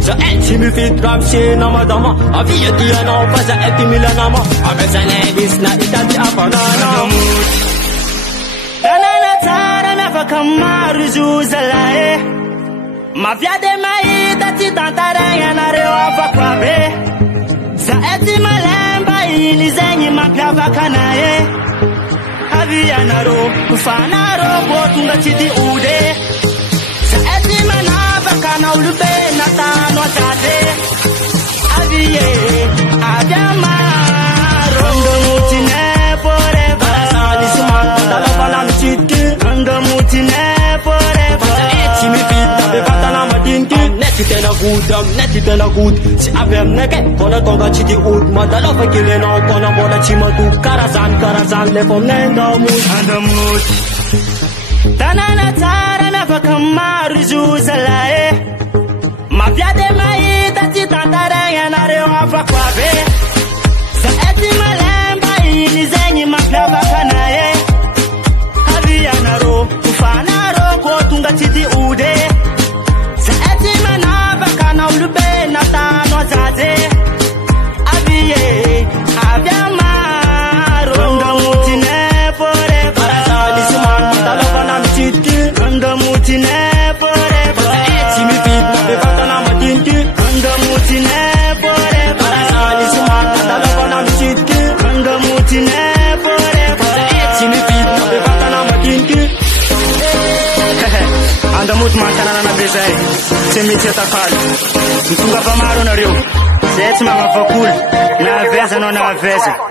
Så altid med fedt rap tjener mig dommer. Og vi er dyr når for så alt de milder nummer. Og med salatvisner i dag de er bananer. Banana tara me fa kamaru juzalae. Mafia de maída ti tantaranha na rewa fa kwabe. Sa eti malemba ili zenyi mapia vakanae. Avianaro ufanaro botunga chiti ude. Sa eti manava kana ulube natano tate. Avie aviamaro ndo mutine forever. Sali sumanta dalabala mchiti ndo mutine forever. Eti mi fita be vatana madinki. Neti tena good. Si avem neke kona tonga chiti ud. Madalo fa kile no kona bola chimatu. Karazan le fom nenda mut. Ndo mut. Tanana tara me fa kamaru juzalae. Mafia de maída ti tantaranha na rewa fa kwabe. Sa eti malemba ili zenyi mafia vakanae. Avianaro ufanaro kotunga chiti ude. Sa eti manava kana ulube natano zaze. Avie aviamaro ndo mutine forever. Sali sumanta dalabana mchiti ndo mutine forever. Eti mi fita be vatana madinki ndo mutine forever. Sali sumanta dalabana mchiti ndo mutine forever. Eti mi fita be vatana madinki. Anda muito mancana na vez aí. Se me teta fala. Ntunga vamaro na rio. Se eti mama fakul. Na veza não na veza.